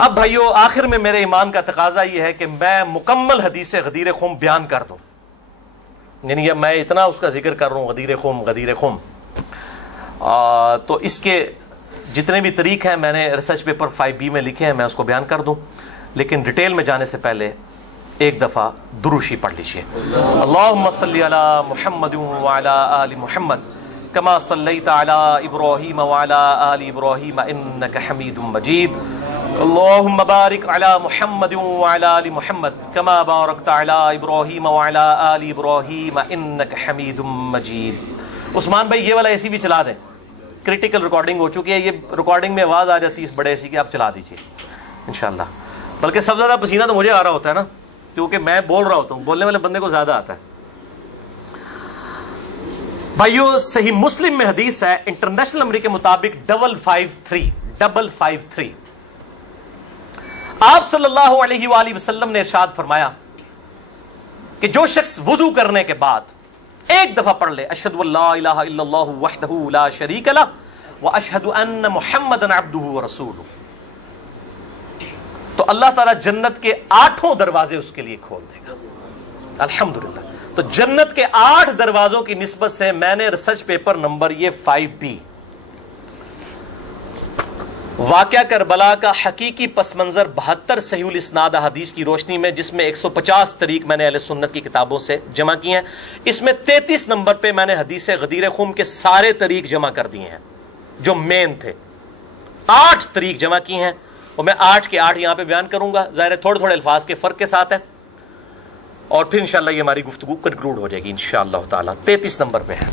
اب بھائیو آخر میں میرے ایمان کا تقاضا یہ ہے کہ میں مکمل حدیث غدیر خم بیان کر دوں، یعنی میں اتنا اس کا ذکر کر رہا ہوں غدیر خم، تو اس کے جتنے بھی طریق ہیں میں نے ریسرچ پیپر 5B میں لکھے ہیں، میں اس کو بیان کر دوں، لیکن ڈیٹیل میں جانے سے پہلے ایک دفعہ دروشی پڑھ لیجیے۔ اللہم صلی علی محمد وعلی آل محمد کما صلیت علی ابراہیم وعلی آل ابراہیم انک حمید مجید، اللہم بارک علی محمد وعلی آل محمد کما بارکت علی ابراہیم وعلی آل ابراہیم انک حمید مجید۔ عثمان بھائی یہ والا ایسی بھی چلا دیں، کریٹیکل ریکارڈنگ ہو چکی ہے، یہ ریکارڈنگ میں آواز آ جاتی ہے اس بڑے ایسی کہ آپ چلا دیجیے انشاءاللہ۔ بلکہ سب سے زیادہ پسینہ تو مجھے آ رہا ہوتا ہے نا، کیونکہ میں بول رہا ہوتا ہوں، بولنے والے بندے کو زیادہ آتا ہے۔ بھائیو صحیح مسلم میں حدیث ہے انٹرنیشنل نمبر کے مطابق 553 آپ صلی اللہ علیہ وآلہ وسلم نے ارشاد فرمایا کہ جو شخص وضو کرنے کے بعد ایک دفعہ پڑھ لے اشہد ان لا الہ الا اللہ وحدہ لا شریک لہ واشہد ان محمدا عبدہ ورسولہ، تو اللہ تعالیٰ جنت کے 8 دروازے اس کے لیے کھول دے گا۔ الحمدللہ، تو جنت کے 8 دروازوں کی نسبت سے میں نے ریسرچ پیپر نمبر یہ 5B واقعہ کربلا کا حقیقی پس منظر 72 صحیح الاسناد حدیث کی روشنی میں، جس میں 150 طریق میں نے اہل سنت کی کتابوں سے جمع کیے ہیں، اس میں 33 نمبر پہ میں نے حدیث غدیر خم کے سارے طریق جمع کر دیے ہیں جو مین تھے، 8 طریق جمع کی ہیں، اور میں 8 کے 8 یہاں پہ بیان کروں گا، ظاہر ہے تھوڑے تھوڑے الفاظ کے فرق کے ساتھ ہے، اور پھر انشاءاللہ یہ ہماری گفتگو کنکلوڈ ہو جائے گی انشاءاللہ تعالی۔ 33 نمبر پہ ہے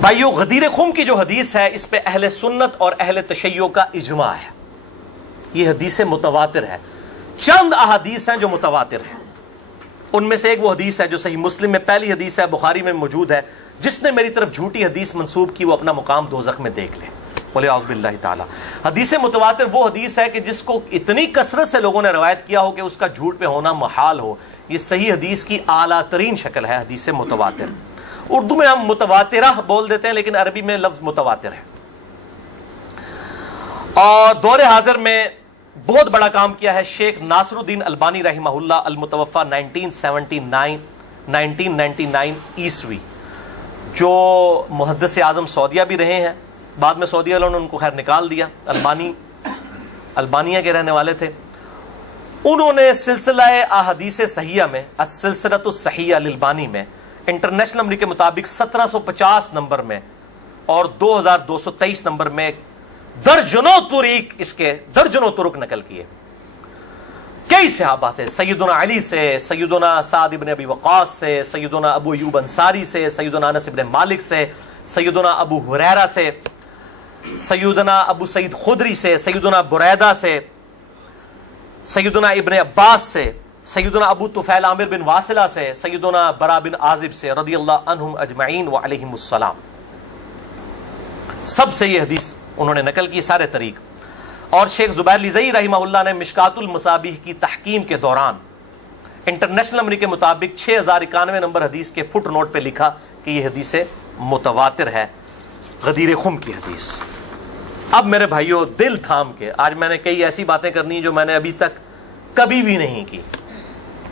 بھائیو غدیر خم کی جو حدیث ہے، اس پہ اہل سنت اور اہل تشیع کا اجماع ہے، یہ حدیث متواتر ہے۔ چند احادیث ہیں جو متواتر ہیں، ان میں سے ایک وہ حدیث ہے جو صحیح مسلم میں پہلی حدیث ہے، بخاری میں موجود ہے، جس نے میری طرف جھوٹی حدیث منسوب کی وہ اپنا مقام دوزخ میں دیکھ لے، بولے اعوذ باللہ تعالی۔ حدیث متواتر وہ حدیث ہے کہ جس کو اتنی کثرت سے لوگوں نے روایت کیا ہو کہ اس کا جھوٹ پہ ہونا محال ہو، یہ صحیح حدیث کی اعلیٰ ترین شکل ہے حدیث متواتر۔ اردو میں ہم متواترہ بول دیتے ہیں، لیکن عربی میں لفظ متواتر ہے۔ اور دور حاضر میں بہت بڑا کام کیا ہے شیخ ناصر الدین البانی رحمہ اللہ، المتوفى 1999 عیسوی، جو محدث اعظم سعودیہ بھی رہے ہیں، بعد میں سعودیہ والوں نے ان کو خیر نکال دیا، البانیہ کے رہنے والے تھے۔ انہوں نے سلسلہ احادیث صحیحہ میں، السلسلۃ الصحیحہ للبانی میں، انٹرنیشنل نمبر کے مطابق 1750 نمبر میں اور 2223 نمبر میں درجنوں طرق نقل کیے، کئی صحابہ سے، سیدنا علی سے، سیدنا سعد بن ابی وقاص سے، سیدنا ابو ایوب انصاری سے، سیدنا انس بن مالک سے، سیدنا ابو ہریرہ سے، سیدنا ابو سعید خدری سے، سیدنا بریدہ سے، سیدنا ابن عباس سے، سیدنا ابو طفیل عامر بن واصلہ سے، سیدنا برا بن عازب سے رضی اللہ عنہم اجمعین وعلیہم السلام، سب سے یہ حدیث انہوں نے نقل کی، سارے طریق۔ اور شیخ زبیر لزئی رحمہ اللہ نے مشکات المصابیح کی تحکیم کے دوران انٹرنیشنل نمبر کے مطابق 6091 نمبر حدیث کے فٹ نوٹ پہ لکھا کہ یہ حدیث متواتر ہے، غدیر خم کی حدیث۔ اب میرے بھائیوں دل تھام کے، آج میں نے کئی ایسی باتیں کرنی ہیں جو میں نے ابھی تک کبھی بھی نہیں کی،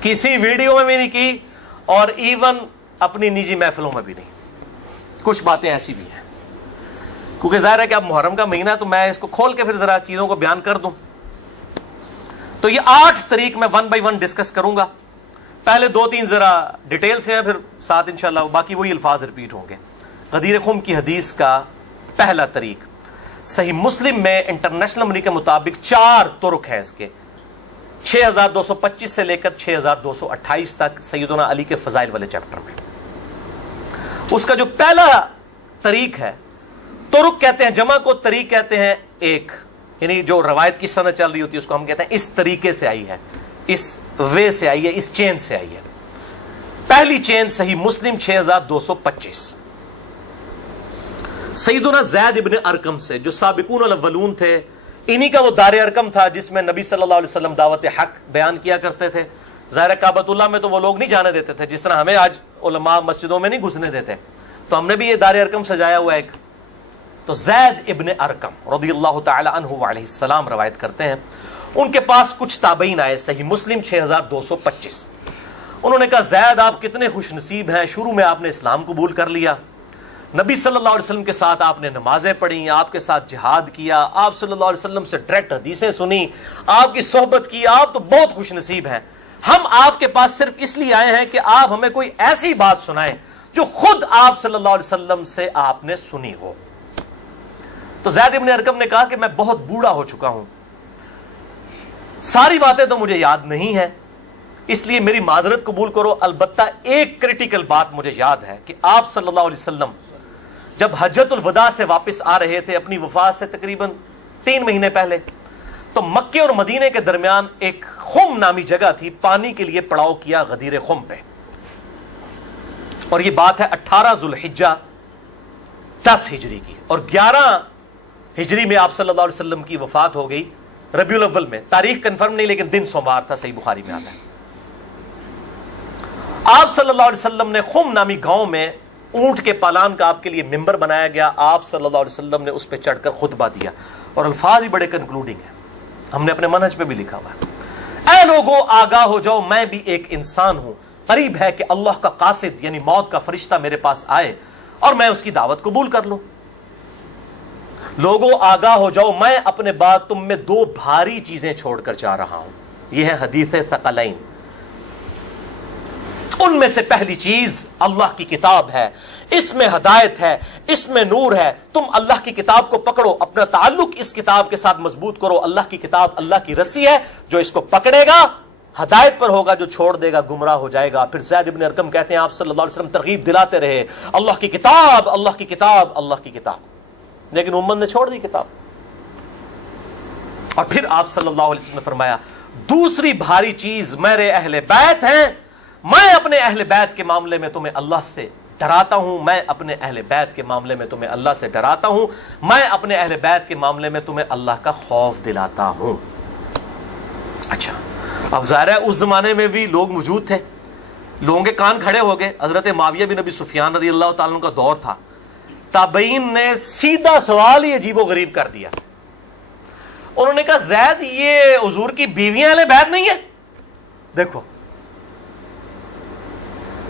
کسی ویڈیو میں بھی نہیں کی، اور ایون اپنی نجی محفلوں میں بھی نہیں۔ کچھ باتیں ایسی بھی ہیں کیونکہ ظاہر ہے کہ اب محرم کا مہینہ ہے، تو میں اس کو کھول کے پھر ذرا چیزوں کو بیان کر دوں۔ تو یہ 8 طریق میں 1 بائی 1 ڈسکس کروں گا، پہلے 2-3 ذرا ڈیٹیل سے ہیں، پھر ساتھ انشاءاللہ باقی وہی الفاظ ریپیٹ ہوں گے۔ غدیر خم کی حدیث کا پہلا طریق صحیح مسلم میں انٹرنیشنل نمبر کے مطابق 4 طرق ہے اس کے، 6225 سے لے کر 6228 تک، سیدنا علی کے فضائل والے چیپٹر میں۔ اس کا جو پہلا طریق ہے، طرق کہتے ہیں جمع کو، طریق کہتے ہیں ایک، یعنی جو روایت کی سند چل رہی ہوتی ہے اس کو ہم کہتے ہیں اس طریقے سے آئی ہے، اس وے سے آئی ہے، اس چین سے آئی ہے۔ پہلی چین صحیح مسلم 6225 سیدنا زید ابن ارقم سے، جو سابقون الاولون تھے، انہی کا وہ دار ارقم تھا جس میں نبی صلی اللہ علیہ وسلم دعوت حق بیان کیا کرتے تھے۔ ظاہر کعبۃ اللہ میں تو وہ لوگ نہیں جانے دیتے تھے، جس طرح ہمیں آج علماء مسجدوں میں نہیں گھسنے دیتے، تو ہم نے بھی یہ دار ارقم سجایا ہوا ایک، تو زید ابن ارقم رضی اللہ تعالی عنہ وعلیہ السلام روایت کرتے ہیں، ان کے پاس کچھ تابعین آئے، صحیح مسلم 6225۔ انہوں نے کہا زید آپ کتنے خوش نصیب ہیں، شروع میں آپ نے اسلام قبول کر لیا، نبی صلی اللہ علیہ وسلم کے ساتھ آپ نے نمازیں پڑھی، آپ کے ساتھ جہاد کیا، آپ صلی اللہ علیہ وسلم سے ڈائریکٹ حدیثیں سنی، آپ کی صحبت کی، آپ تو بہت خوش نصیب ہیں۔ ہم آپ کے پاس صرف اس لیے آئے ہیں کہ آپ ہمیں کوئی ایسی بات سنائیں جو خود آپ صلی اللہ علیہ وسلم سے آپ نے سنی ہو۔ تو زید ابن ارقم نے کہا کہ میں بہت بوڑھا ہو چکا ہوں، ساری باتیں تو مجھے یاد نہیں ہیں، اس لیے میری معذرت قبول کرو، البتہ ایک کریٹیکل بات مجھے یاد ہے کہ آپ صلی اللہ علیہ وسلم جب حجۃ الوداع سے واپس آ رہے تھے اپنی وفات سے تقریباً 3 مہینے پہلے، تو مکے اور مدینے کے درمیان ایک خم نامی جگہ تھی، پانی کے لیے پڑاؤ کیا غدیر خم پہ، اور یہ بات ہے 18 ذوالحجہ 10 ہجری کی، اور 11 ہجری میں آپ صلی اللہ علیہ وسلم کی وفات ہو گئی ربیع الاول میں، تاریخ کنفرم نہیں لیکن دن سوموار تھا، صحیح بخاری میں آتا ہے۔ آپ صلی اللہ علیہ وسلم نے خم نامی گاؤں میں اونٹ کے پالان کا آپ کے لیے ممبر بنایا گیا، آپ صلی اللہ علیہ وسلم نے اس پہ چڑھ کر خطبہ دیا، اور الفاظ ہی بڑے کنکلوڈنگ ہیں، ہم نے اپنے منہج پہ بھی لکھا ہوا ہے، اے لوگو آگاہ ہو جاؤ، میں بھی ایک انسان ہوں، قریب ہے کہ اللہ کا قاصد یعنی موت کا فرشتہ میرے پاس آئے اور میں اس کی دعوت قبول کر لوں۔ لوگوں آگاہ ہو جاؤ، میں اپنے بعد تم میں 2 بھاری چیزیں چھوڑ کر جا رہا ہوں، یہ ہے حدیث ثقلین۔ ان میں سے پہلی چیز اللہ کی کتاب ہے، اس میں ہدایت ہے، اس میں نور ہے، تم اللہ کی کتاب کو پکڑو، اپنا تعلق اس کتاب کے ساتھ مضبوط کرو، اللہ کی کتاب اللہ کی رسی ہے، جو اس کو پکڑے گا ہدایت پر ہوگا، جو چھوڑ دے گا گمراہ ہو جائے گا۔ پھر زید ابن ارقم کہتے ہیں آپ صلی اللہ علیہ وسلم ترغیب دلاتے رہے، اللہ کی کتاب، اللہ کی کتاب، اللہ کی کتاب، لیکن امت نے چھوڑ دی کتاب۔ اور پھر آپ صلی اللہ علیہ وسلم نے فرمایا دوسری بھاری چیز میرے اہل بیت ہیں، میں اپنے اہل بیت کے معاملے میں تمہیں اللہ سے ڈراتا ہوں، میں اپنے اہل بیت کے معاملے میں تمہیں اللہ سے ڈراتا ہوں، میں اپنے اہل بیت کے معاملے میں تمہیں اللہ کا خوف دلاتا ہوں۔ اچھا، اب ظاہر ہے اس زمانے میں بھی لوگ موجود تھے، لوگوں کے کان کھڑے ہو گئے، حضرت معاویہ بن ابی سفیان رضی اللہ تعالیٰ عنہ کا دور تھا، تابعین نے سیدھا سوال ہی عجیب و غریب کر دیا، انہوں نے کہا زید یہ حضور کی بیویاں اہل بیت نہیں ہیں؟ دیکھو،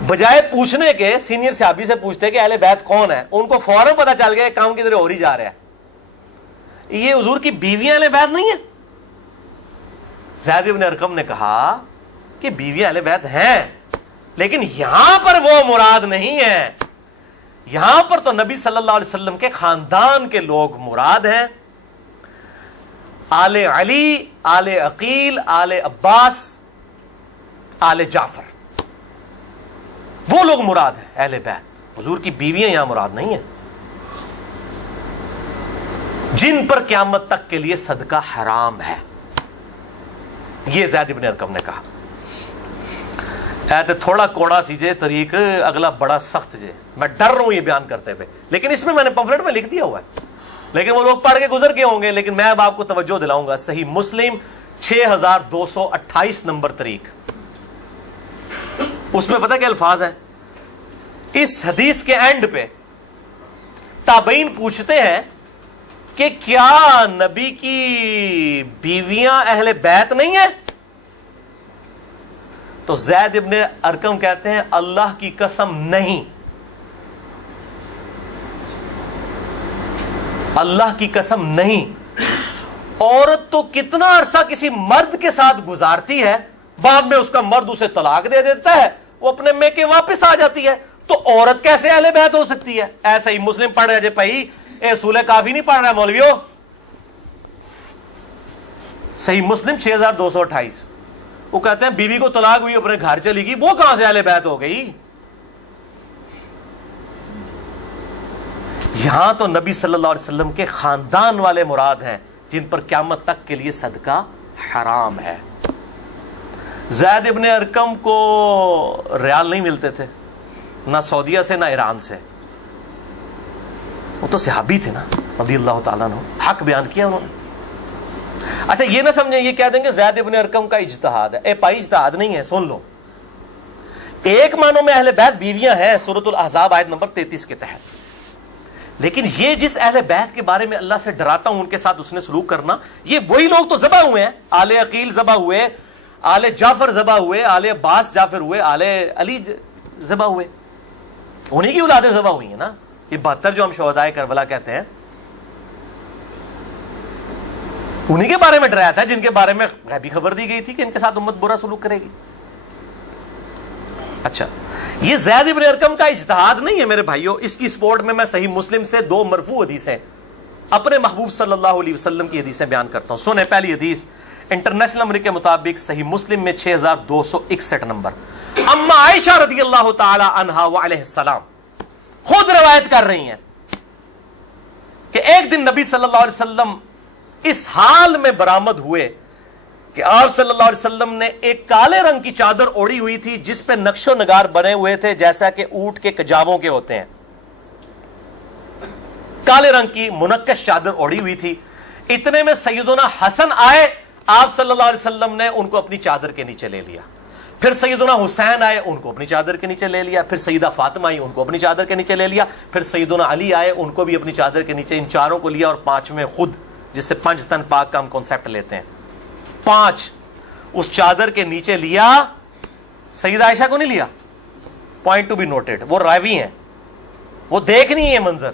بجائے پوچھنے کے سینئر صحابی سے پوچھتے کہ اہل بیت کون ہے، ان کو فوراً پتا چل گیا کام کی طرح اور ہی جا رہا ہے، یہ حضور کی بیویاں اہل بیت نہیں ہیں؟ زید بن ارقم نے کہا کہ بیویاں اہل بیت ہیں، لیکن یہاں پر وہ مراد نہیں ہے، یہاں پر تو نبی صلی اللہ علیہ وسلم کے خاندان کے لوگ مراد ہیں، آل علی، آل عقیل، آل عباس، آل جعفر، وہ لوگ مراد ہیں اہل بیت، حضور کی بیویاں یہاں مراد نہیں ہیں، جن پر قیامت تک کے لیے صدقہ حرام ہے، یہ زید بن ارقم نے کہا۔ تھوڑا کوڑا سی جے طریق، اگلا بڑا سخت جے، میں ڈر رہا ہوں یہ بیان کرتے ہوئے، لیکن اس میں میں نے پمفلٹ میں لکھ دیا ہوا ہے، لیکن وہ لوگ پڑھ کے گزر کے ہوں گے، لیکن میں اب آپ کو توجہ دلاؤں گا۔ صحیح مسلم 6228 نمبر طریق، اس میں پتہ کیا الفاظ ہیں؟ اس حدیث کے اینڈ پہ تابعین پوچھتے ہیں کہ کیا نبی کی بیویاں اہل بیت نہیں ہیں؟ تو زید ابن ارقم کہتے ہیں اللہ کی قسم نہیں، اللہ کی قسم نہیں، عورت تو کتنا عرصہ کسی مرد کے ساتھ گزارتی ہے، بعد میں اس کا مرد اسے طلاق دے دیتا ہے، وہ اپنے میکے واپس آ جاتی ہے، تو عورت کیسے اہل بیت ہو سکتی ہے؟ ایسا ہی مسلم پڑھ رہے جے بھائی، اے سولہ کافی نہیں پڑھ رہا مولویو، صحیح مسلم 6228، وہ کہتے ہیں بیوی کو طلاق ہوئی اپنے گھر چلی گئی، وہ کہاں سے اہل بیت ہو گئی؟ یہاں تو نبی صلی اللہ علیہ وسلم کے خاندان والے مراد ہیں، جن پر قیامت تک کے لیے صدقہ حرام ہے۔ زید ابن ارقم کو ریال نہیں ملتے تھے، نہ سعودیہ سے نہ ایران سے، وہ تو صحابی تھے نا رضی اللہ تعالیٰ عنہ، حق بیان کیا انہوں نے۔ اچھا یہ نہ سمجھیں یہ کہہ دیں کہ زید ابن ارقم کا اجتہاد ہے، اے پائی اجتہاد نہیں ہے، سن لو، ایک معنوں میں اہل بیت بیویاں ہیں سورۃ الاحزاب آیت نمبر 33 کے تحت، لیکن یہ جس اہل بیت کے بارے میں اللہ سے ڈراتا ہوں ان کے ساتھ اس نے سلوک کرنا، یہ وہی لوگ تو ذبح ہوئے ہیں، آل عقیل ذبح ہوئے، آل جعفر ذبح ہوئے، آل عباس جعفر ہوئے، آل علی ذبح ہوئے، انہی کی اولادیں ذبح ہوئی ہیں نا. یہ 72 جو ہم شہدائے کربلا کہتے ہیں انہی کے بارے میں ڈرایا تھا، جن کے بارے میں غیبی خبر دی گئی تھی کہ ان کے ساتھ امت برا سلوک کرے گی. اچھا، یہ زید ابن ارقم کا اجتہاد نہیں ہے میرے بھائیوں، اس کی سپورٹ میں صحیح مسلم سے 2 مرفوع حدیثیں اپنے محبوب صلی اللہ علیہ وسلم کی حدیثیں بیان کرتا ہوں. سنیں پہلی حدیث انٹرنیشنل نمبر کے مطابق صحیح مسلم میں 6261 نمبر. اما عائشہ رضی اللہ تعالی عنہا وعلیہ السلام خود روایت کر رہی ہیں کہ ایک دن نبی صلی اللہ علیہ وسلم اس حال میں برآمد ہوئے کہ آپ صلی اللہ علیہ وسلم نے ایک کالے رنگ کی چادر اوڑھی ہوئی تھی جس پہ نقش و نگار بنے ہوئے تھے جیسا کہ اونٹ کے کجاووں کے ہوتے ہیں. کالے رنگ کی منقش چادر اوڑھی ہوئی تھی. اتنے میں سیدنا حسن آئے، آپ صلی اللہ علیہ وسلم نے ان کو اپنی چادر کے نیچے لے لیا. پھر سیدنا حسین آئے، ان کو اپنی چادر کے نیچے لے لیا. پھر سیدہ فاطمہ آئی، ان کو اپنی چادر کے نیچے لے لیا. پھر سیدنا علی آئے، ان کو بھی اپنی چادر کے نیچے. ان چاروں کو لیا اور 5ویں خود، جس سے 5 تن پاک کا ہم کانسیپٹ لیتے ہیں، 5 اس چادر کے نیچے لیا. سیدہ عائشہ کو نہیں لیا. پوائنٹ ٹو بی نوٹڈ، وہ راوی ہیں، وہ دیکھ نہیں ہے منظر.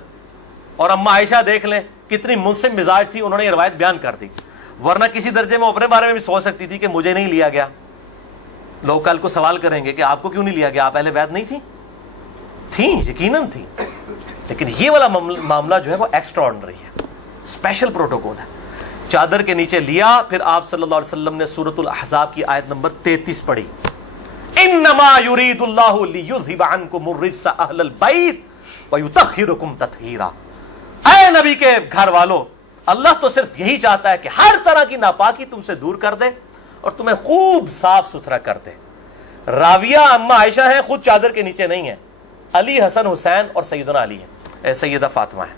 اور اما عائشہ دیکھ لیں کتنی منصف مزاج تھی، انہوں نے یہ روایت بیان کر دی. ورنہ کسی درجے میں اپنے بارے میں بھی سوچ سکتی تھی کہ مجھے نہیں لیا گیا. لوگ کل کو سوال کریں گے کہ آپ کو کیوں نہیں لیا گیا، آپ اہل بیت نہیں تھیں؟ یقیناً تھی. لیکن یہ والا معاملہ جو ہے وہ ایکسٹرا آرڈنری ہے، اسپیشل پروٹوکول ہے. چادر کے نیچے لیا. پھر آپ صلی اللہ علیہ وسلم نے سورۃ الاحزاب کی آیت نمبر 33 پڑھی، انما یرید اللہ لیذھب عنکم الرجس اہل البیت ویطہرکم تطہیرا. اے نبی کے گھر والو، اللہ تو صرف یہی چاہتا ہے کہ ہر طرح کی ناپاکی تم سے دور کر دے اور تمہیں خوب صاف ستھرا کر دے. راویہ اما عائشہ ہیں، خود چادر کے نیچے نہیں ہیں. علی، حسن، حسین اور سیدنا علی ہیں، سیدہ فاطمہ ہیں،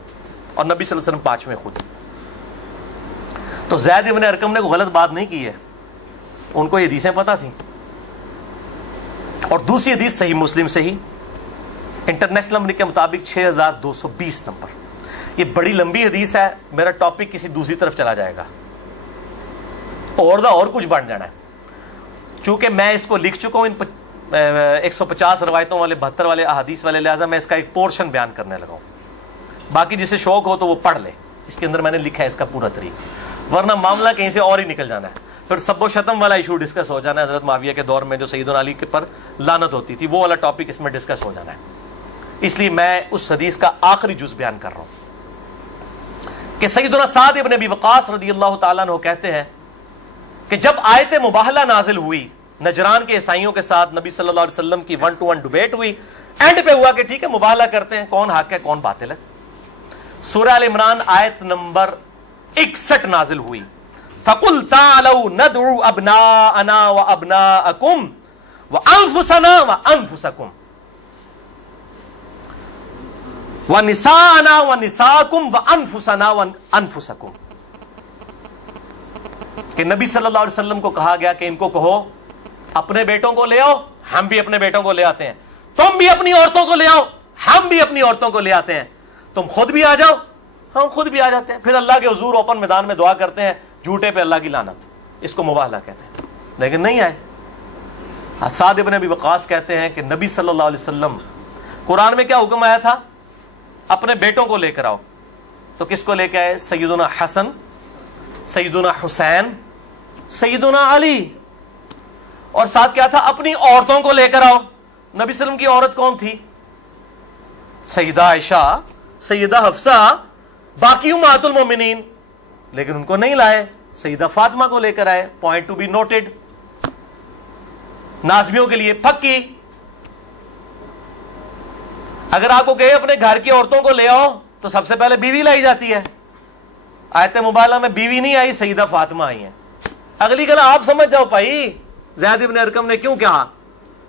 اور نبی صلی اللہ علیہ وسلم 5ویں خود. تو زید ابن ارقم نے کوئی غلط بات نہیں کی ہے، ان کو یہ حدیثیں پتہ تھیں. اور دوسری حدیث صحیح مسلم سے ہی انٹرنیشنل نمبر کے مطابق 6220 نمبر. یہ بڑی لمبی حدیث ہے، میرا ٹاپک کسی دوسری طرف چلا جائے گا اور کچھ بن جانا ہے. چونکہ میں اس کو لکھ چکا ہوں ان 150 روایتوں والے 72 والے احادیث والے، لہٰذا میں اس کا ایک پورشن بیان کرنے لگا ہوں. باقی جسے شوق ہو تو وہ پڑھ لے، اس کے اندر میں نے لکھا ہے اس کا پورا طریقہ، ورنہ معاملہ کہیں سے اور ہی نکل جانا ہے. پھر سب و شتم والا ایشو ڈسکس ہو جانا ہے، حضرت معاویہ کے دور میں جو سیدنا علی کے پر لعنت ہوتی تھی، وہ والا ٹاپک اس میں ڈسکس ہو جانا ہے. اس لیے میں اس حدیث کا آخری جز بیان کر رہا ہوں کہ سیدنا سعد ابن ابی وقاص رضی اللہ تعالیٰ عنہ کہتے ہیں کہ جب آیت مباہلہ نازل ہوئی نجران کے عیسائیوں کے ساتھ، نبی صلی اللہ علیہ وسلم کی 1-to-1 ڈبیٹ ہوئی. اینڈ پہ ہوا کہ ٹھیک ہے مباہلہ کرتے ہیں، کون حق ہے کون باطل ہے. سورہ ال عمران آیت نمبر 61 نازل ہوئی، فَقُلْ تَعَالَوْا نَدْعُوا أَبْنَاءَنَا وَأَبْنَاءَكُمْ وَأَنفُسَنَا وَأَنفُسَكُمْ وَنِسَاءَنَا وَنِسَاءَكُمْ وَأَنفُسَنَا وَأَنفُسَكُمْ. کہ نبی صلی اللہ علیہ وسلم کو کہا گیا کہ ان کو کہو اپنے بیٹوں کو لے آؤ، ہم بھی اپنے بیٹوں کو لے آتے ہیں. تم بھی اپنی عورتوں کو لے آؤ، ہم بھی اپنی عورتوں کو لے آتے ہیں. تم خود بھی آ جاؤ، ہم خود بھی آ جاتے ہیں. پھر اللہ کے حضور اوپن میدان میں دعا کرتے ہیں، جھوٹے پہ اللہ کی لعنت. اس کو مباہلہ کہتے ہیں. لیکن نہیں آئے. سعد ابن ابی وقاص کہتے ہیں کہ نبی صلی اللہ علیہ وسلم، قرآن میں کیا حکم آیا تھا؟ اپنے بیٹوں کو لے کر آؤ. تو کس کو لے کے آئے؟ سیدنا حسن، سیدنا حسین، سیدنا علی. اور ساتھ کیا تھا؟ اپنی عورتوں کو لے کر آؤ. نبی صلی اللہ علیہ وسلم کی عورت کون تھی؟ سیدہ عائشہ، سیدہ حفصہ، باقی امہات المومنین. لیکن ان کو نہیں لائے، سیدہ فاطمہ کو لے کر آئے. Point to be noted. نازمیوں کے لیے پکی. اگر آپ کو کہے اپنے گھر کی عورتوں کو لے آؤ تو سب سے پہلے بیوی لائی جاتی ہے. آیت مباہلہ میں بیوی نہیں آئی، سیدہ فاطمہ آئی ہیں. اگلی گلا آپ سمجھ جاؤ بھائی زید ابن ارقم نے کیوں کہا.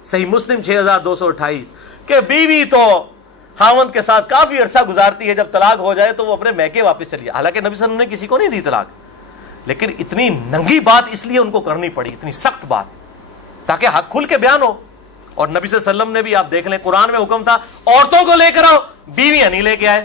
صحیح مسلم 6228 کہ بیوی تو خاوند کے ساتھ کافی عرصہ گزارتی ہے، جب طلاق ہو جائے تو وہ اپنے میکے واپس چلی. حالانکہ نبی صلی اللہ علیہ وسلم نے کسی کو نہیں دی طلاق، لیکن اتنی ننگی بات اس لیے ان کو کرنی پڑی، اتنی سخت بات، تاکہ حق کھل کے بیان ہو. اور نبی صلی اللہ علیہ وسلم نے بھی آپ دیکھ لیں قرآن میں حکم تھا عورتوں کو لے کر آؤ، بیویاں نہیں لے کے آئے.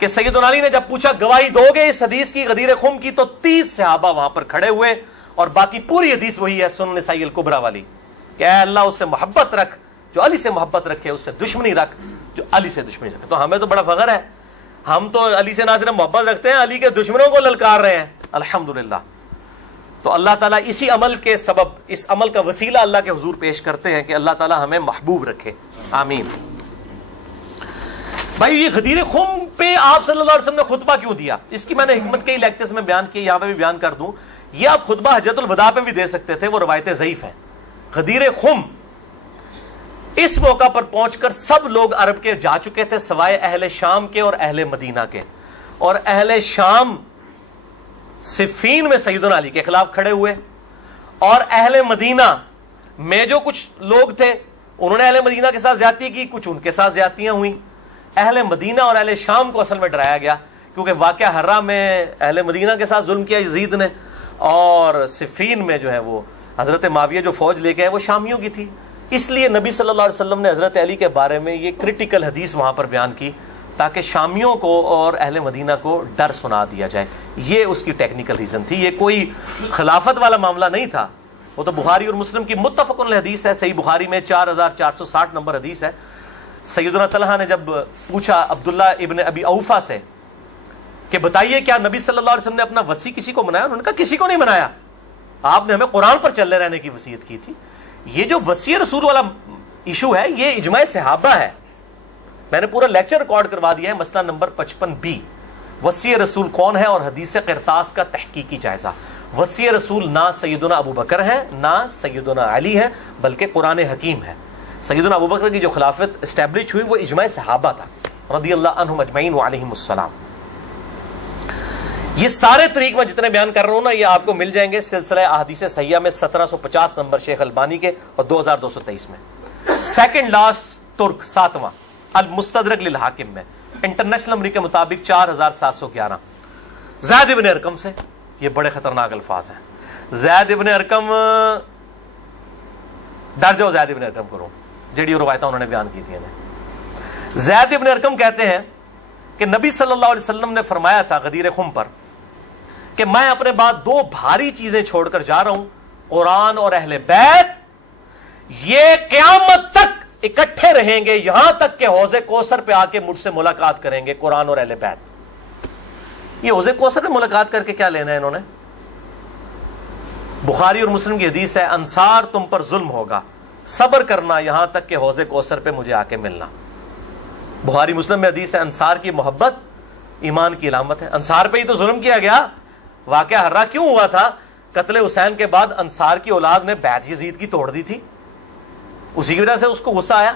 کہ سیدنا علی نے جب پوچھا گواہی دو گے اس حدیث کی غدیر خم کی، تو 30 صحابہ وہاں پر کھڑے ہوئے، اور باقی پوری حدیث وہی ہے سنن نسائی الکبریٰ والی کہ اے اللہ اس سے محبت رکھ جو علی سے محبت رکھے، اس سے دشمنی رکھ جو علی سے دشمنی رکھے۔ تو ہمیں تو بڑا فخر ہے، ہم تو علی سے نہ صرف محبت رکھتے ہیں، علی کے دشمنوں کو للکار رہے ہیں، الحمدللہ۔ تو اللہ تعالیٰ اسی عمل کے سبب، اس عمل کا وسیلہ اللہ کے حضور پیش کرتے ہیں کہ اللہ تعالیٰ ہمیں محبوب رکھے، آمین۔ بھائی یہ غدیر خم پہ آپ صلی اللہ علیہ وسلم نے خطبہ کیوں دیا؟ اس کی میں نے حکمت کئی لیکچرز میں بیان کی، یہاں پہ بھی بیان کر دوں۔ یہ آپ خطبہ حجۃ الوداع پہ بھی دے سکتے تھے، وہ روایتیں ضعیف ہیں۔ غدیر خم اس موقع پر پہنچ کر سب لوگ عرب کے جا چکے تھے سوائے اہل شام کے اور اہل مدینہ کے، اور اہل شام صفین میں سیدنا علی کے خلاف کھڑے ہوئے، اور اہل مدینہ میں جو کچھ لوگ تھے انہوں نے اہل مدینہ کے ساتھ زیادتی کی، کچھ ان کے ساتھ زیادتیاں ہوئیں۔ اہل مدینہ اور اہل شام کو اصل میں ڈرایا گیا، کیونکہ واقعہ حرہ میں اہل مدینہ کے ساتھ ظلم کیا یزید نے، اور صفین میں جو ہے وہ حضرت معاویہ جو فوج لے کے آئے وہ شامیوں کی تھی۔ اس لیے نبی صلی اللہ علیہ وسلم نے حضرت علی کے بارے میں یہ کرٹیکل حدیث وہاں پر بیان کی تاکہ شامیوں کو اور اہل مدینہ کو ڈر سنا دیا جائے۔ یہ اس کی ٹیکنیکل ریزن تھی، یہ کوئی خلافت والا معاملہ نہیں تھا۔ وہ تو بخاری اور مسلم کی متفق علیہ حدیث ہے، صحیح بخاری میں 4460 نمبر حدیث ہے۔ سیدنا طلحہ نے جب پوچھا عبداللہ ابن ابی اوفا سے کہ بتائیے کیا نبی صلی اللہ علیہ وسلم نے اپنا وصی کسی کو منایا؟ انہوں نے کہا کسی کو نہیں منایا، آپ نے ہمیں قرآن پر چلے رہنے کی وصیت کی تھی۔ یہ جو وصی رسول والا ایشو ہے یہ اجماع صحابہ ہے، میں نے پورا لیکچر ریکارڈ کروا دیا ہے، مسئلہ نمبر 55B، وصی رسول کون ہے اور حدیث قرطاس کا تحقیقی جائزہ۔ وصی رسول نہ سیدنا ابو بکر ہے نہ سیدنا علی ہے، بلکہ قرآن حکیم ہے۔ سیدنا ابو بکر کی جو خلافت اسٹیبلش ہوئی وہ اجماع صحابہ تھا رضی اللہ عنہم اجمعین وعلیہم السلام۔ یہ سارے طریق میں جتنے بیان کر رہا ہوں نا یہ آپ کو مل جائیں گے سلسلہ احادیث صحیحہ میں 1750 نمبر شیخ البانی کے اور 2223 میں۔ سیکنڈ لاسٹ ترک 7واں المستدرک للحاکم میں انٹرنیشنل نمبر کے مطابق 4711 زید ابن ارقم سے۔ یہ بڑے خطرناک الفاظ ہیں۔ زید ابن ارقم ڈر جاؤ، زید ابن ارقم کرو جڑی روایتیں انہوں نے بیان کی تھی۔ زید ابن ارقم کہتے ہیں کہ نبی صلی اللہ علیہ وسلم نے فرمایا تھا غدیر خم پر کہ میں اپنے بعد 2 بھاری چیزیں چھوڑ کر جا رہا ہوں، قرآن اور اہل بیت، یہ قیامت تک اکٹھے رہیں گے یہاں تک کہ حوض کوثر پہ آ کے مجھ سے ملاقات کریں گے، قرآن اور اہل بیت۔ یہ حوض کوثر پہ ملاقات کر کے کیا لینا ہے انہوں نے؟ بخاری اور مسلم کی حدیث ہے انصار تم پر ظلم ہوگا، صبر کرنا یہاں تک کہ حوض کوثر پہ مجھے آ کے ملنا۔ بخاری مسلم میں حدیث ہے انصار کی محبت ایمان کی علامت ہے۔ انصار پہ ہی تو ظلم کیا گیا، واقعہ حرہ کیوں ہوا تھا؟ قتل حسین کے بعد انصار کی اولاد نے بیعت یزید کی توڑ دی تھی، اسی کی وجہ سے اس کو غصہ آیا،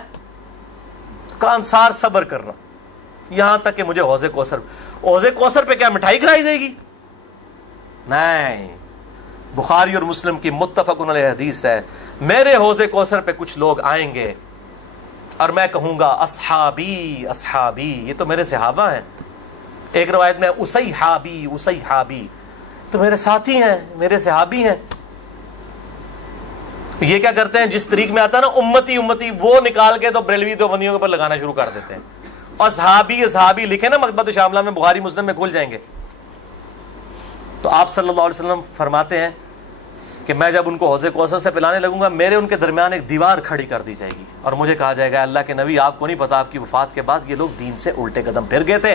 کہا انصار صبر کرنا یہاں تک کہ مجھے حوض کوثر پہ کیا مٹھائی کھلائی جائے گی؟ نہیں، بخاری اور مسلم کی متفق علیہ حدیث ہے میرے حوض کوثر پہ کچھ لوگ آئیں گے اور میں کہوں گا اصحابی اصحابی، یہ تو میرے صحابہ ہیں۔ ایک روایت میں اسیحابی اسیحابی، تو میرے ساتھی ہیں، میرے صحابی ہیں۔ یہ کیا کرتے ہیں جس طریق میں آتا ہے نا امتی امتی، وہ نکال کے تو بریلوی دیوبندیوں کے اوپر لگانا شروع کر دیتے ہیں۔ اصحابی اصحابی لکھے نا مکتبۃ شاملہ میں، بخاری مسلم میں کھل جائیں گے۔ تو آپ صلی اللہ علیہ وسلم فرماتے ہیں کہ میں جب ان کو حوض کوثر سے پلانے لگوں گا میرے ان کے درمیان ایک دیوار کھڑی کر دی جائے گی اور مجھے کہا جائے گا اللہ کے نبی آپ کو نہیں پتا آپ کی وفات کے بعد یہ لوگ دین سے الٹے قدم پھر گئے تھے،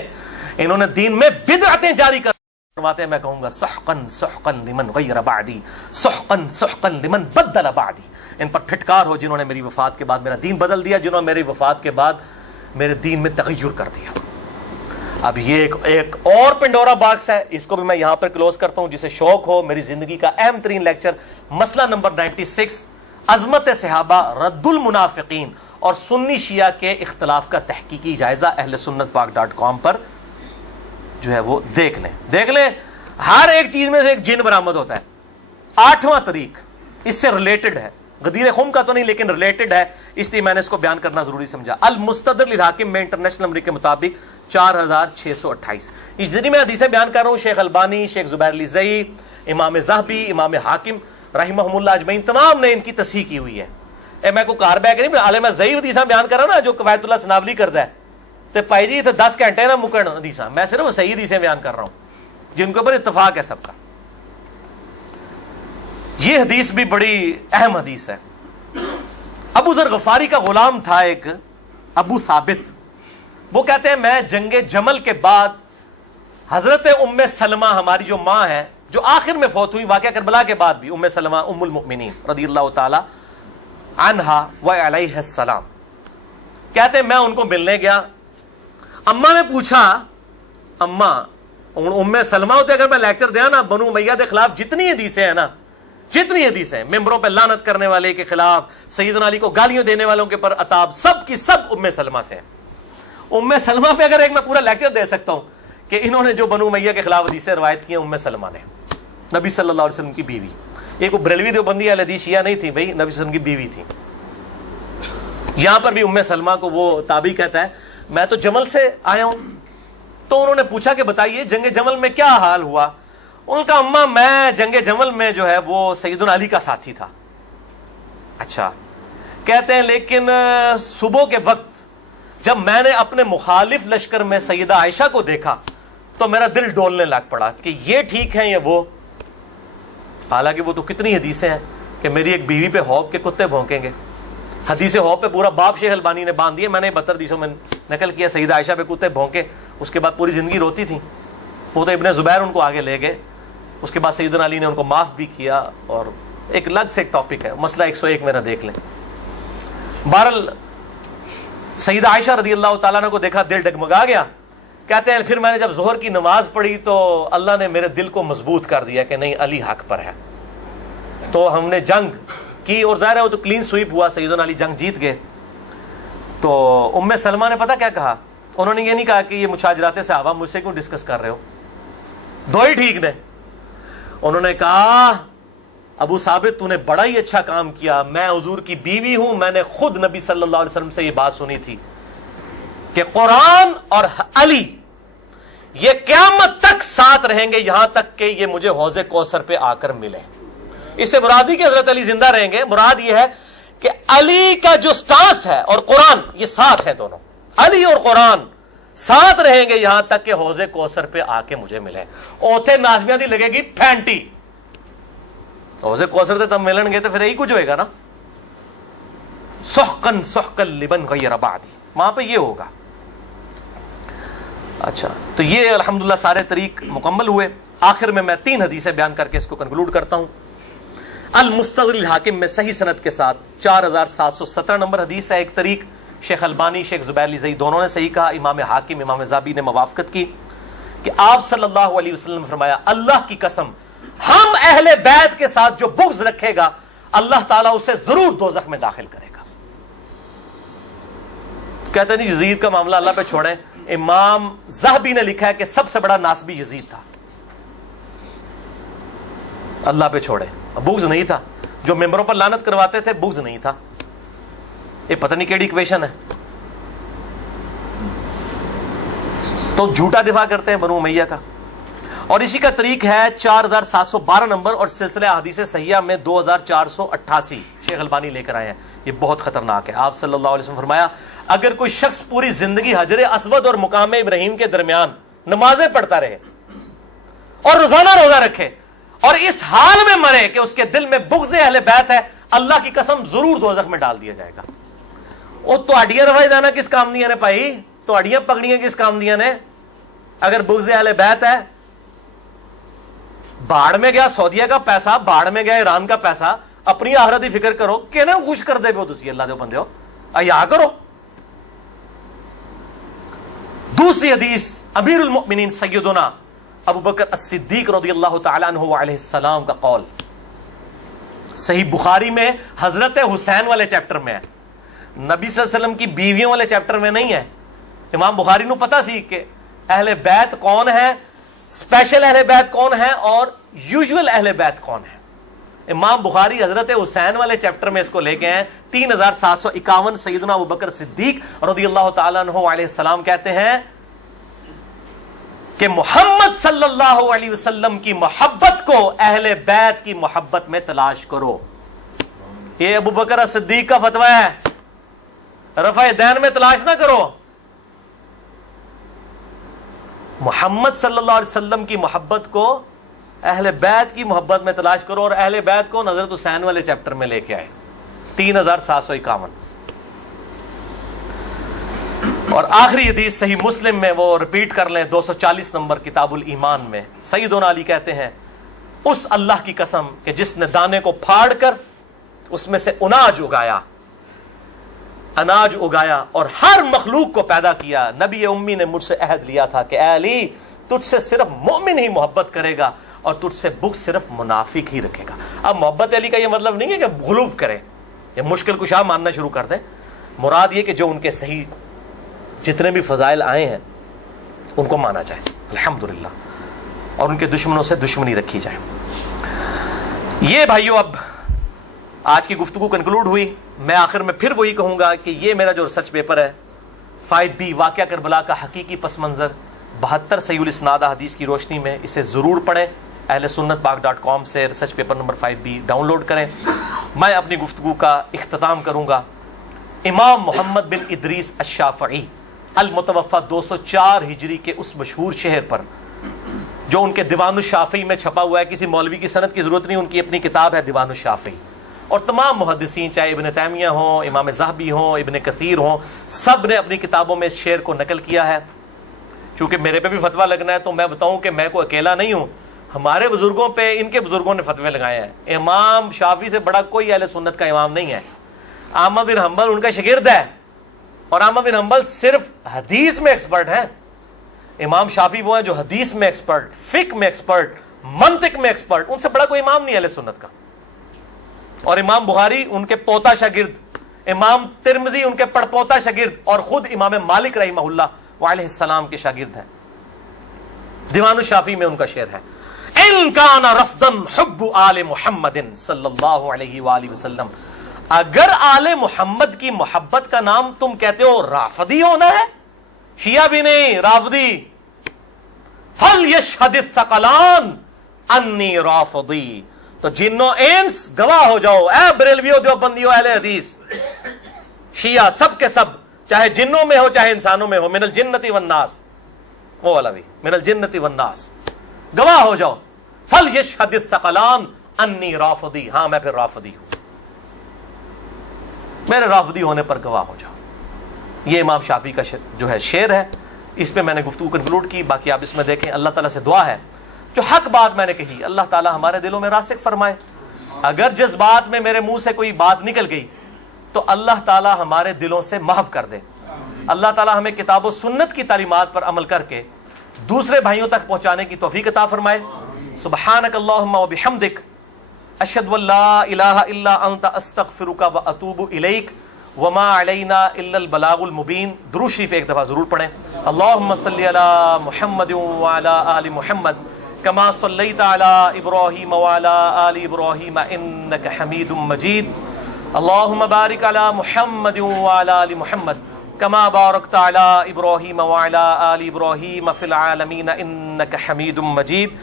انہوں نے دین میں بدعتیں جاری کر فرماتے ہیں میں کہوں گا سحقن سحقن لمن غیر بعدی سحقن سحقن لمن بدل بعدی، ان پر پھٹکار ہو جنہوں نے میری وفات کے بعد میرا دین بدل دیا، جنہوں نے میری وفات کے بعد میرے دین میں تغیر کر دیا۔ اب یہ ایک اور پنڈورا باکس ہے، اس کو بھی میں یہاں پر کلوز کرتا ہوں، جسے شوق ہو میری زندگی کا اہم ترین لیکچر مسئلہ نمبر 96 عظمت صحابہ رد المنافقین اور سنی شیعہ کے اختلاف کا تحقیقی جائزہ اہل سنت پاک.com پر جو ہے وہ دیکھ لیں۔ ہر ایک چیز میں سے ایک جن برآمد ہوتا ہے۔ 8واں طریق اس سے ریلیٹڈ ہے، غدیر خم کا تو نہیں لیکن ریلیٹڈ ہے، اس لیے میں نے اس کو بیان کرنا ضروری سمجھا۔ المستدرک للحاکم میں انٹرنیشنل نمبر کے مطابق 4628، اس جتنی میں حدیثیں بیان کر رہا ہوں شیخ البانی، شیخ زبیر لیزئی، امام ذہبی، امام حاکم رحمہم اللہ اجمعین تمام نے ان کی تصحیح کی ہوئی ہے۔ میں کو کار بیک نہیں، عالم ضعیف حدیثیں بیان کر رہا ہوں نا جو قواعد اللہ سنابلی کرتا ہے، تو بھائی جی اتنے 10 گھنٹے نہ مکن حدیثاں، میں صرف صحیح حدیثیں بیان کر رہا ہوں جن کے اوپر اتفاق ہے سب کا۔ یہ حدیث بھی بڑی اہم حدیث ہے۔ ابو ذر غفاری کا غلام تھا ایک ابو ثابت، وہ کہتے ہیں میں جنگ جمل کے بعد حضرت ام سلمہ ہماری جو ماں ہے جو آخر میں فوت ہوئی واقعہ کربلا کے بعد بھی، ام سلمہ ام المؤمنین رضی اللہ تعالی عنہا و علیہ السلام، کہتے ہیں میں ان کو ملنے گیا، اماں نے پوچھا، اماں ام سلمہ ہوتے اگر میں لیکچر دیا نا بنو امیہ کے خلاف جتنی حدیثیں ہیں نا، جتنی حدیثیں ممبروں پہ لعنت کرنے والے کے خلاف، سیدنا علی کو گالیاں دینے والوں کے پر عتاب، سب کی سب ام سلمہ سے ہیں۔ ام سلمہ پہ اگر ایک میں پورا لیکچر دے سکتا ہوں کہ انہوں نے جو بنو امیہ کے خلاف حدیثیں روایت کی ہیں، ام سلمہ نے، نبی صلی اللہ علیہ وسلم کی بیوی، ایک بریلوی دیوبندی اہل حدیث شیعہ نہیں تھی بھائی، نبی صلی اللہ علیہ وسلم کی بیوی تھی۔ یہاں پر بھی ام سلمہ کو وہ تابعی کہتا ہے میں تو جمل سے آیا ہوں، تو انہوں نے پوچھا کہ بتائیے جنگ جمل میں کیا حال ہوا؟ ان کا اماں میں جنگ جمل میں جو ہے وہ سیدنا علی کا ساتھی تھا۔ اچھا، کہتے ہیں لیکن صبح کے وقت جب میں نے اپنے مخالف لشکر میں سیدہ عائشہ کو دیکھا تو میرا دل ڈولنے لگ پڑا کہ یہ ٹھیک ہیں یا وہ، حالانکہ وہ تو کتنی حدیثیں ہیں کہ میری ایک بیوی پہ حوض کے کتے بھونکیں گے، حدیث حوض پہ پورا باب شیخ البانی نے باندھ دیا، میں نے 72 حدیثوں میں نقل کیا، سیدہ عائشہ پہ کتے بھونکے، اس کے بعد پوری زندگی روتی تھی، وہ تو ابن زبیر ان کو آگے لے گئے، اس کے بعد سیدنا علی نے ان کو معاف بھی کیا، اور ایک الگ سے ایک ٹاپک ہے، مسئلہ 101 میرا دیکھ لیں۔ بہرحال سیدہ عائشہ رضی اللہ تعالیٰ عنہ کو دیکھا دل ڈگمگا گیا، کہتے ہیں پھر میں نے جب ظہر کی نماز پڑھی تو اللہ نے میرے دل کو مضبوط کر دیا کہ نہیں علی حق پر ہے، تو ہم نے جنگ کی، اور ظاہر ہے وہ تو کلین سویپ ہوا، سیدنا علی جنگ جیت گئے۔ تو ام سلمہ نے پتہ کیا کہا؟ انہوں نے یہ نہیں کہا کہ یہ مشاجرات صحابہ مجھ سے کیوں ڈسکس کر رہے ہو، دو ہی ٹھیک نے، انہوں نے کہا ابو ثابت تو نے بڑا ہی اچھا کام کیا، میں حضور کی بیوی ہوں، میں نے خود نبی صلی اللہ علیہ وسلم سے یہ بات سنی تھی کہ قرآن اور علی یہ قیامت تک ساتھ رہیں گے یہاں تک کہ یہ مجھے حوض کوثر پہ آ کر ملے۔ اس سے مراد ہی کہ حضرت علی زندہ رہیں گے، مراد یہ ہے کہ علی کا جو سٹانس ہے اور قرآن یہ ساتھ ہیں، دونوں علی اور قرآن ساتھ رہیں گے یہاں تک کہ حوض کوثر پہ آ کے مجھے ملے۔ اوتھے نازمیاں دی لگے گی پھینٹی، حوض کوثر تے تم ملن گے تو پھر یہی کچھ ہوئے گا نا، سحقن سحقن لمن غیر بعدی، وہاں پہ یہ ہوگا۔ اچھا، تو یہ الحمدللہ سارے طریق مکمل ہوئے۔ آخر میں 3 حدیثیں بیان کر کے اس کو کنکلوڈ کرتا ہوں۔ المستدرک الحاکم میں صحیح سند کے ساتھ 4717 نمبر حدیث ہے، ایک طریق شیخ البانی شیخ زبیر لیزئی دونوں نے صحیح کہا، امام حاکم امام ذابی نے موافقت کی کہ آپ صلی اللہ علیہ وسلم نے فرمایا اللہ کی قسم ہم اہل بیت کے ساتھ جو بغض رکھے گا اللہ تعالیٰ اسے ضرور دوزخ میں داخل کرے گا۔ کہتے ہیں یزید کا معاملہ اللہ پہ چھوڑیں، امام ذہبی نے لکھا ہے کہ سب سے بڑا ناسبی یزید تھا، اللہ پہ چھوڑے، بغض نہیں تھا، جو ممبروں پر لعنت کرواتے تھے بغض نہیں تھا، یہ پتہ نہیں کیڑی ایکویشن ہے، تو جھوٹا دفاع کرتے ہیں بنو امیہ کا۔ اور اسی کا طریق ہے 4712 نمبر اور سلسلہ احادیث صحیحہ میں 2488 شیخ البانی لے کر آئے ہیں، یہ بہت خطرناک ہے۔ آپ صلی اللہ علیہ وسلم فرمایا اگر کوئی شخص پوری زندگی حجر اسود اور مقام ابراہیم کے درمیان نمازیں پڑھتا رہے اور روزانہ روزہ رکھے اور اس حال میں مرے کہ اس کے دل میں بغض اہل بیت ہے، اللہ کی قسم ضرور دوزخ میں ڈال دیا جائے گا۔ وہ تہاڈیاں روائی دانا کس کام دیاں نے بھائی، تہاڈیاں پگڑیاں کس کام دیاں نے؟ اگر بغض اہل بیت ہے، باڑ میں گیا سعودیہ کا پیسہ، باڑ میں گیا ایران کا پیسہ، اپنی آخرت کی فکر کرو، کہنا خوش کر دے پو تسی اللہ دے بندے ہو، ایا کرو۔ دوسری حدیث امیر المؤمنین سیدنا ابو بکر الصدیق رضی اللہ تعالی عنہ علیہ السلام کا قول، صحیح بخاری میں حضرت حسین والے چیپٹر میں ہے، نبی صلی اللہ علیہ وسلم کی بیویوں والے چیپٹر میں نہیں ہے۔ امام بخاری نو پتا سی کہ اہل بیت کون ہے، اسپیشل اہل بیت کون ہے اور یوزول اہل بیت کون ہے۔ امام بخاری حضرت حسین والے چیپٹر میں اس کو لے کے ہیں 3751۔ سیدنا ابو بکر صدیق رضی اللہ تعالیٰ عنہ علیہ السلام کہتے ہیں کہ محمد صلی اللہ علیہ وسلم کی محبت کو اہل بیت کی محبت میں تلاش کرو۔ یہ ابو بکر صدیق کا فتویٰ ہے، رفع دین میں تلاش نہ کرو، محمد صلی اللہ علیہ وسلم کی محبت کو اہل بیت کی محبت میں تلاش کرو، اور اہل بیت کو حضرت حسین والے چیپٹر میں لے کے آئے 3751. اور آخری حدیث صحیح مسلم میں وہ رپیٹ کر لیں 240 نمبر کتاب الایمان میں، سیدنا علی کہتے ہیں اس اللہ کی قسم کہ جس نے دانے کو پھاڑ کر اس میں سے اناج اگایا اور ہر مخلوق کو پیدا کیا، نبی امی نے مجھ سے عہد لیا تھا کہ اے علی تجھ سے صرف مومن ہی محبت کرے گا اور تجھ سے بغض صرف منافق ہی رکھے گا. اب محبت علی کا یہ مطلب نہیں ہے کہ غلوف کرے یا مشکل کشا ماننا شروع کر دیں، مراد یہ کہ جو ان کے صحیح جتنے بھی فضائل آئے ہیں ان کو مانا جائے الحمدللہ، اور ان کے دشمنوں سے دشمنی رکھی جائے. یہ بھائیو اب آج کی گفتگو کنکلوڈ ہوئی. میں آخر میں پھر وہی کہوں گا کہ یہ میرا جو ریسرچ پیپر ہے 5B واقعہ کربلا کا حقیقی پس منظر 72 صحیح الاسناد حدیث کی روشنی میں، اسے ضرور پڑھیں. اہل سنت پاک.com سے research paper number 5B download کریں. میں اپنی گفتگو کا اختتام کروں گا امام محمد بن ادریس الشافعی المتوفی 204 ہجری کے اس مشہور شہر پر جو ان کے دیوان الشافعی میں چھپا ہوا ہے. کسی مولوی کی سند کی ضرورت نہیں، ان کی اپنی کتاب ہے دیوان الشافعی. اور تمام محدثین چاہے ابن تیمیہ ہوں، امام ذہبی ہوں، ابن کثیر ہوں، سب نے اپنی کتابوں میں اس شعر کو نقل کیا ہے. چونکہ میرے پہ بھی فتویٰ لگنا ہے تو میں بتاؤں کہ میں کوئی اکیلا نہیں ہوں، ہمارے بزرگوں پہ ان کے بزرگوں نے فتوے لگائے ہیں. امام شافعی سے بڑا کوئی اہل سنت کا امام نہیں ہے. احمد بن حنبل ان کا شاگرد ہے، اور احمد بن حنبل صرف حدیث میں ایکسپرٹ ہیں. امام شافعی وہ ہیں جو حدیث میں ایکسپرٹ، فقہ میں ایکسپرٹ، منطق میں ایکسپرٹ. ان سے بڑا کوئی امام نہیں اہل سنت کا. اور امام بخاری ان کے پوتا شاگرد، امام ترمذی ان کے پڑپوتا شاگرد، اور خود امام مالک رحمہ اللہ علیہ السلام کے شاگرد ہیں. دیوان الشافعی میں ان کا شعر ہے ان کان رفضا حب آل محمد صلی اللہ علیہ وآلہ وسلم. اگر آل محمد کی محبت کا نام تم کہتے ہو رافضی ہونا ہے، شیعہ بھی نہیں رافضی، فلیشہد الثقلان انی رافضی. تو جنوں انس گواہ ہو جاؤ، اے بریلویو دیوبندیو اہل حدیث شیعہ سب کے سب، چاہے جنوں میں ہو چاہے انسانوں میں ہو، من الجنت والناس، وہ والا بھی من الجنت والناس، گواہ ہو جاؤ فلیشہد الثقلان انی رافضی. ہاں میں پھر رافضی ہوں، میرے رافضی ہونے پر گواہ ہو جاؤ. یہ امام شافعی کا جو ہے شعر ہے. اس پہ میں نے گفتگو کنکلوڈ کی، باقی آپ اس میں دیکھیں. اللہ تعالیٰ سے دعا ہے جو حق بات میں نے کہی اللہ تعالیٰ ہمارے دلوں میں راسخ فرمائے. اگر جذبات میں میرے منہ سے کوئی بات نکل گئی تو اللہ تعالیٰ ہمارے دلوں سے محو کر دے. اللہ تعالیٰ ہمیں کتاب و سنت کی تعلیمات پر عمل کر کے دوسرے بھائیوں تک پہنچانے کی توفیق عطا فرمائے. سبحانک اللہم و بحمدک اشہد ان لا الہ الا انت استغفرک و اتوب الیک وما علینا الا البلاغ المبین. درود شریف ایک دفعہ ضرور پڑھیں. اللہم صلی علی محمد وعلی آل محمد کما صلیت علی ابراہیم وعلی آل ابراہیم انک حمید مجید. اللہم بارک علی محمد وعلی آل محمد کما بارکت علی ابراہیم وعلی آل ابراہیم فی العالمین انک حمید مجید.